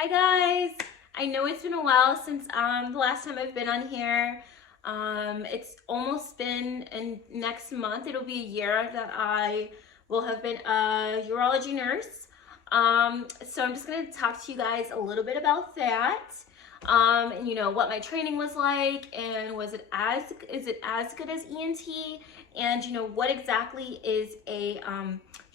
Hi guys! I know it's been a while since the last time I've been on here. It's almost been, and next month it'll be a year that I will have been a urology nurse. So I'm just going to talk to you guys a little bit about that. And what my training was like, and is it as good as ENT, and what exactly is a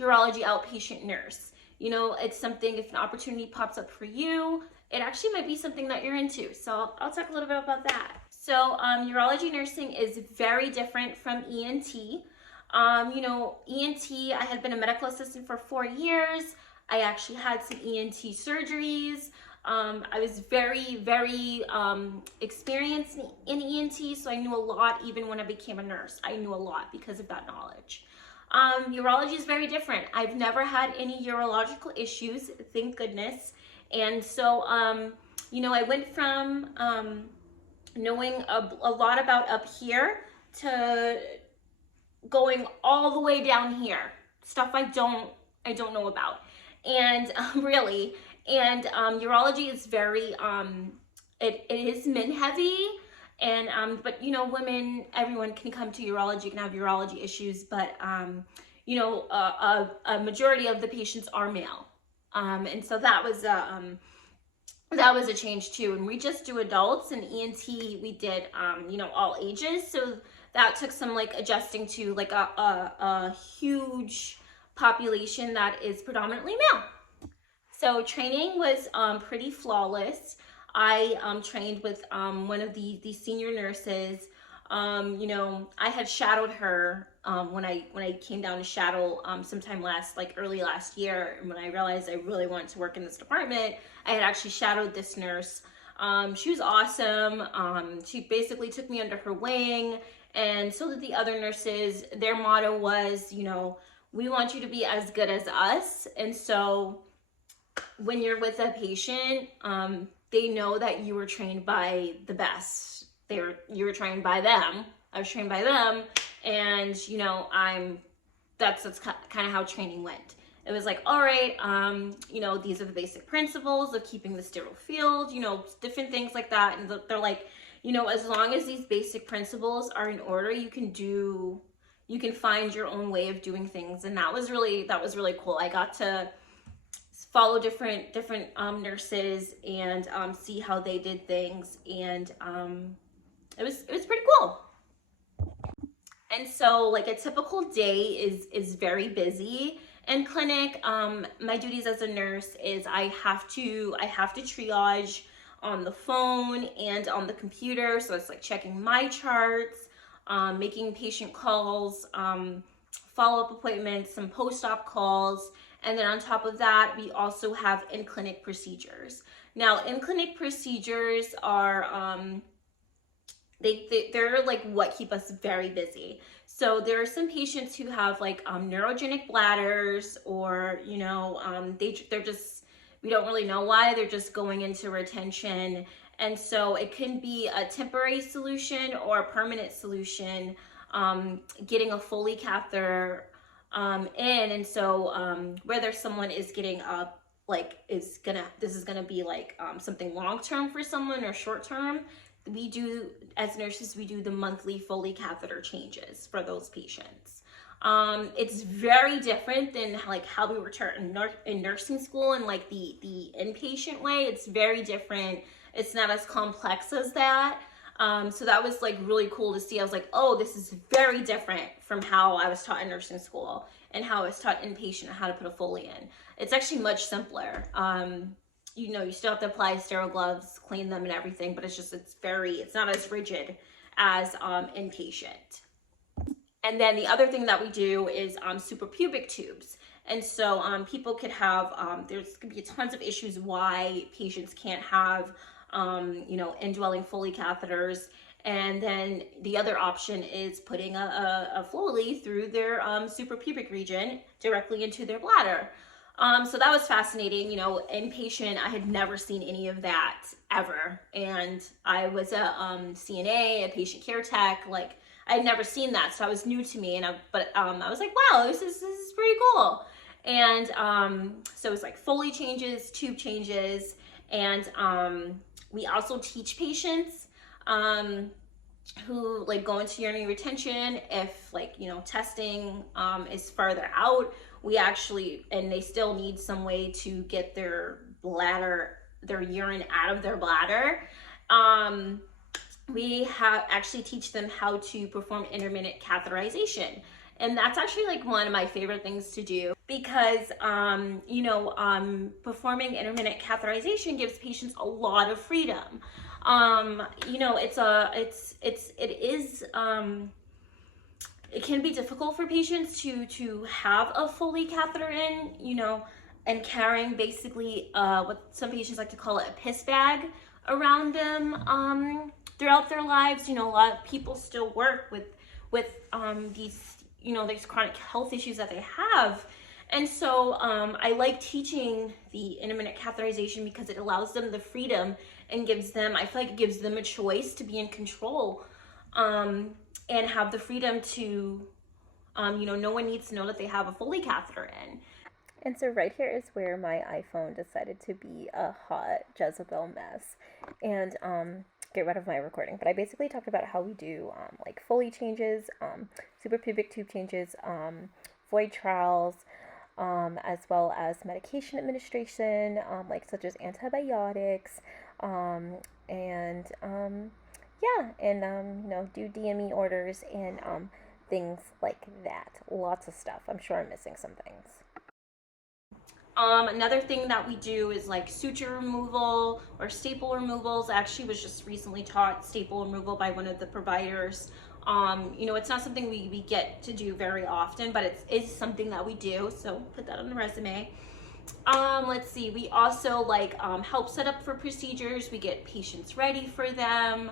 urology outpatient nurse. It's something, if an opportunity pops up for you, it actually might be something that you're into. So I'll talk a little bit about that. So urology nursing is very different from ENT. ENT, I had been a medical assistant for 4 years. I actually had some ENT surgeries. I was very, very experienced in ENT, so I knew a lot. Even when I became a nurse, I knew a lot because of that knowledge. Urology is very different. I've never had any urological issues, thank goodness. And so, I went from knowing a lot about up here to going all the way down here, stuff I don't know about. And really, and urology is very, it is men heavy. And but women, everyone can come to urology, can have urology issues, but a majority of the patients are male, and so that was a change too. And we just do adults, and ENT we did all ages, so that took some adjusting to a huge population that is predominantly male. So training was pretty flawless. I trained with one of the senior nurses. I had shadowed her when I came down to shadow sometime early last year. And when I realized I really wanted to work in this department, I had actually shadowed this nurse. She was awesome. She basically took me under her wing, and so did the other nurses. Their motto was, we want you to be as good as us. And so when you're with a patient, they know that you were trained by the best. You were trained by them. I was trained by them, and that's kind of how training went. It was like, all right, these are the basic principles of keeping the sterile field, different things like that. And they're like, as long as these basic principles are in order, you can find your own way of doing things. And that was really cool. I got to follow different nurses and see how they did things, and it was pretty cool. And so a typical day is very busy in clinic. My duties as a nurse is I have to triage on the phone and on the computer. So it's checking my charts, making patient calls, follow-up appointments, some post-op calls. And then on top of that, we also have in-clinic procedures. Now, in-clinic procedures are, they're what keep us very busy. So there are some patients who have neurogenic bladders, or, they're just, we don't really know why, they're just going into retention. And so it can be a temporary solution or a permanent solution, getting a Foley catheter and so whether someone is getting up, this is gonna be something long-term for someone or short-term, as nurses, we do the monthly Foley catheter changes for those patients. It's very different than how we were taught in nursing school, and the inpatient way. It's very different. It's not as complex as that. So that was really cool to see. I was like, oh, this is very different from how I was taught in nursing school and how I was taught inpatient how to put a Foley in. It's actually much simpler. You still have to apply sterile gloves, clean them and everything, but it's not as rigid as inpatient. And then the other thing that we do is suprapubic tubes. And so people could have, there's gonna be tons of issues why patients can't have indwelling Foley catheters. And then the other option is putting a Foley through their suprapubic region directly into their bladder. So that was fascinating. Inpatient, I had never seen any of that ever. And I was a CNA, a patient care tech, I had never seen that, so that was new to me. And I was like, wow, this is pretty cool. And so it was Foley changes, tube changes, And we also teach patients who like go into urinary retention if like, you know, testing is farther out. We actually, and they still need some way to get their bladder, their urine out of their bladder. We have actually teach them how to perform intermittent catheterization. And that's actually like one of my favorite things to do because, performing intermittent catheterization gives patients a lot of freedom. It can be difficult for patients to have a Foley catheter in, and carrying basically what some patients like to call it a piss bag around them throughout their lives. A lot of people still work with these chronic health issues that they have. And so I like teaching the intermittent catheterization because it allows them the freedom and gives them, I feel like it gives them a choice to be in control and have the freedom to, no one needs to know that they have a Foley catheter in. And so right here is where my iPhone decided to be a hot Jezebel mess and get rid of my recording. But I basically talked about how we do like Foley changes, suprapubic tube changes, void trials, as well as medication administration, like such as antibiotics, and do DME orders and things like that. Lots of stuff. I'm sure I'm missing some things. Another thing that we do is like suture removal or staple removals. I actually was just recently taught staple removal by one of the providers. It's not something we get to do very often, but it is something that we do. So put that on the resume. Let's see. We also help set up for procedures. We get patients ready for them.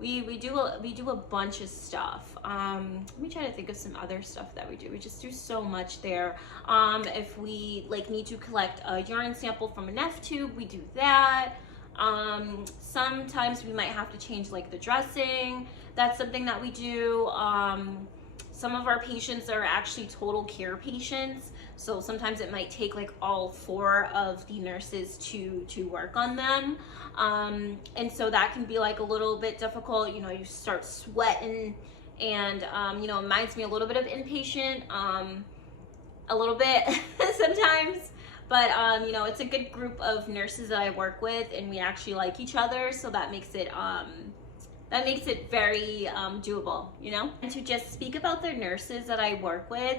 We do a bunch of stuff. Let me try to think of some other stuff that we do. We just do so much there. If we need to collect a urine sample from an F tube, we do that. Sometimes we might have to change the dressing. That's something that we do. Some of our patients are actually total care patients, so sometimes it might take all 4 of the nurses to work on them, and so that can be a little bit difficult. You start sweating, and it reminds me a little bit of inpatient, a little bit sometimes, but it's a good group of nurses that I work with, and we actually like each other, so that makes it very doable, And to just speak about the nurses that I work with,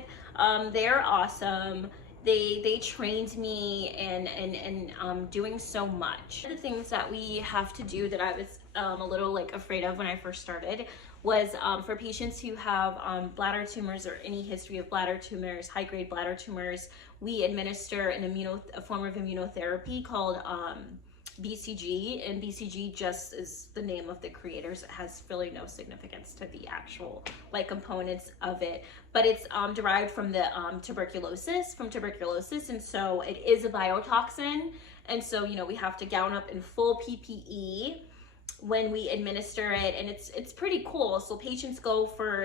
they're awesome. They trained me and doing so much. The things that we have to do that I was a little afraid of when I first started was for patients who have bladder tumors or any history of bladder tumors, high-grade bladder tumors, we administer a form of immunotherapy called BCG, and BCG just is the name of the creators. It has really no significance to the actual components of it, but it's derived from the tuberculosis, and so it is a biotoxin, and so we have to gown up in full PPE when we administer it, and it's pretty cool. So patients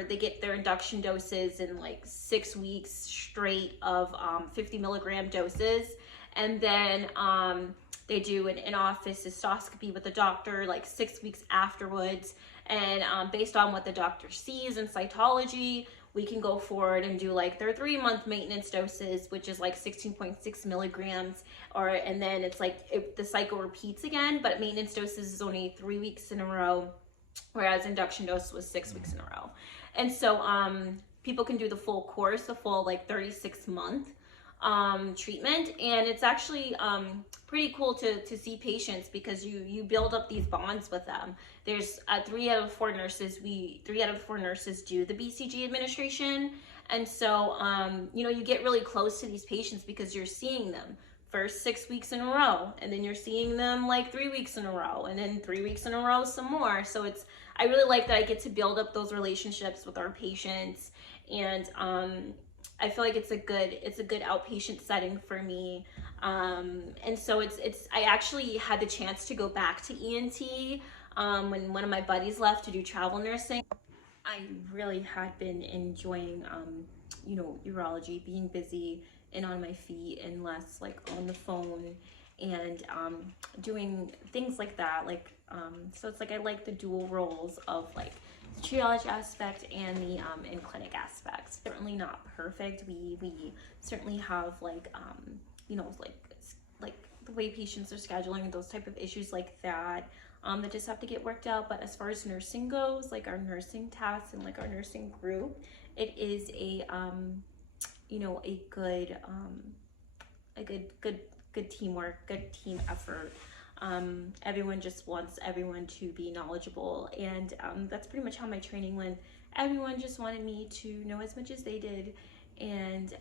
they get their induction doses in 6 weeks straight of 50 milligram doses, and then they do an in-office cystoscopy with the doctor 6 weeks afterwards, and based on what the doctor sees in cytology, we can go forward and do their 3-month maintenance doses, which is 16.6 milligrams, and then it's the cycle repeats again, but maintenance doses is only 3 weeks in a row, whereas induction dose was 6 weeks in a row. And so people can do the full course, the full 36-month treatment, and it's actually pretty cool to see patients because you build up these bonds with them. There's 3 out of 4 nurses do the BCG administration, and so you get really close to these patients because you're seeing them first 6 weeks in a row, and then you're seeing them 3 weeks in a row, and then 3 weeks in a row some more. So I really like that I get to build up those relationships with our patients, and I feel like it's a good outpatient setting for me, and so I actually had the chance to go back to ENT when one of my buddies left to do travel nursing. I really had been enjoying urology, being busy and on my feet and less on the phone, and doing things like that. Like, so it's like I like the dual roles of like the triage aspect and the in-clinic aspect. Certainly not perfect. We certainly have like, you know, like the way patients are scheduling, those type of issues like that. That just have to get worked out. But as far as nursing goes, like our nursing tasks and like our nursing group, it is a you know, a good good teamwork, good team effort. Everyone just wants everyone to be knowledgeable, and that's pretty much how my training went. Everyone just wanted me to know as much as they did, and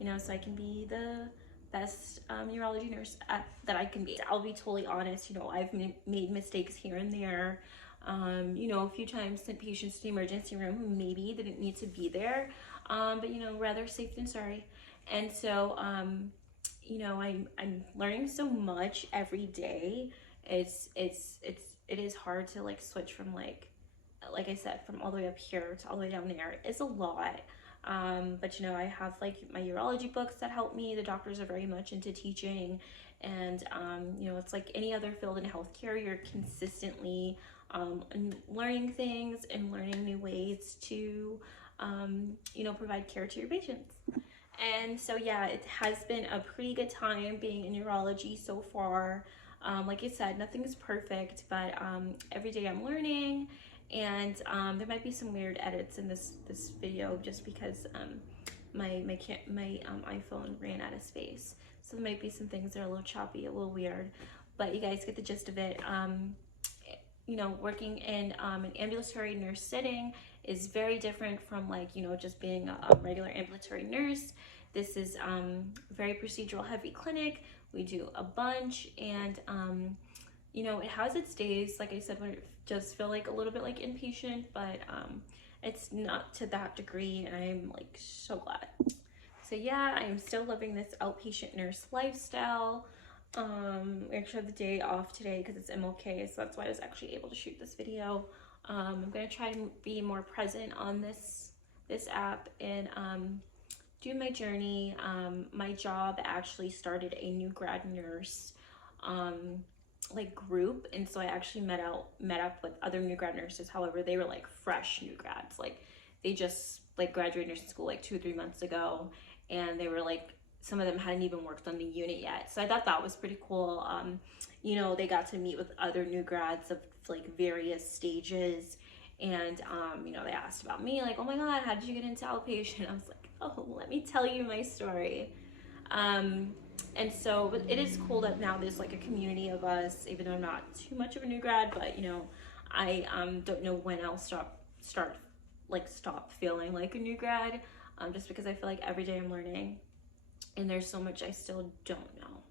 you know, so I can be the best urology nurse that I can be. I'll be totally honest, you know, I've made mistakes here and there. You know, a few times sent patients to the emergency room who maybe didn't need to be there, but you know, rather safe than sorry. And so, you know, I'm learning so much every day. It is hard to like switch from like I said, from all the way up here to all the way down there. It's a lot. But you know, I have like my urology books that help me. The doctors are very much into teaching, and you know, it's like any other field in healthcare. You're consistently learning things and learning new ways to you know, provide care to your patients. And so yeah, it has been a pretty good time being in urology so far. Like I said, nothing is perfect, but every day I'm learning, and there might be some weird edits in this video just because my iPhone ran out of space, so there might be some things that are a little choppy, a little weird, but you guys get the gist of it. You know, working in an ambulatory nurse setting is very different from like, you know, just being a regular ambulatory nurse. This is very procedural heavy clinic. We do a bunch, and you know, it has its days, like I said, when it does feel like a little bit like inpatient, but it's not to that degree, and I'm like so glad. So yeah, I'm still living this outpatient nurse lifestyle. We actually have the day off today because it's MLK, so that's why I was actually able to shoot this video. I'm gonna try to be more present on this app and do my journey. My job actually started a new grad nurse like group, and so I actually met up with other new grad nurses. However, they were like fresh new grads, like they just like graduated nursing school like 2 or 3 months ago, and they were like, some of them hadn't even worked on the unit yet. So I thought that was pretty cool. You know, they got to meet with other new grads of like various stages, and you know, they asked about me, like, oh my god, how did you get into outpatient? I was like, oh, let me tell you my story. And so it is cool that now there's like a community of us, even though I'm not too much of a new grad, but you know, I don't know when I'll stop feeling like a new grad, just because I feel like every day I'm learning, and there's so much I still don't know.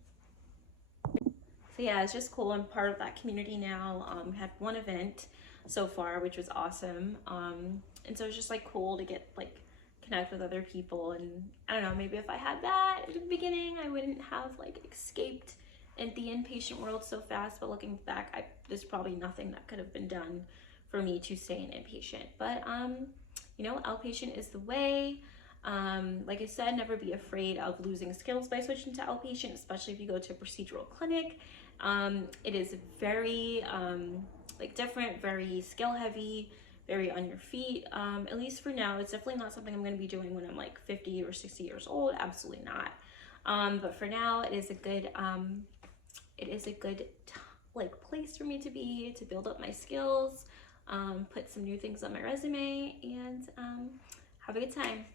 So yeah, it's just cool. I'm part of that community now. Had one event so far, which was awesome. And so it's just like cool to get like connect with other people, and I don't know, maybe if I had that at the beginning, I wouldn't have like escaped in the inpatient world so fast. But looking back, there's probably nothing that could have been done for me to stay in inpatient. But you know, outpatient is the way. Like I said, never be afraid of losing skills by switching to outpatient, especially if you go to a procedural clinic. It is very like different, very skill heavy, very on your feet. At least for now, it's definitely not something I'm going to be doing when I'm like 50 or 60 years old. Absolutely not. But for now, it is a good like place for me to be, to build up my skills, put some new things on my resume, and have a good time.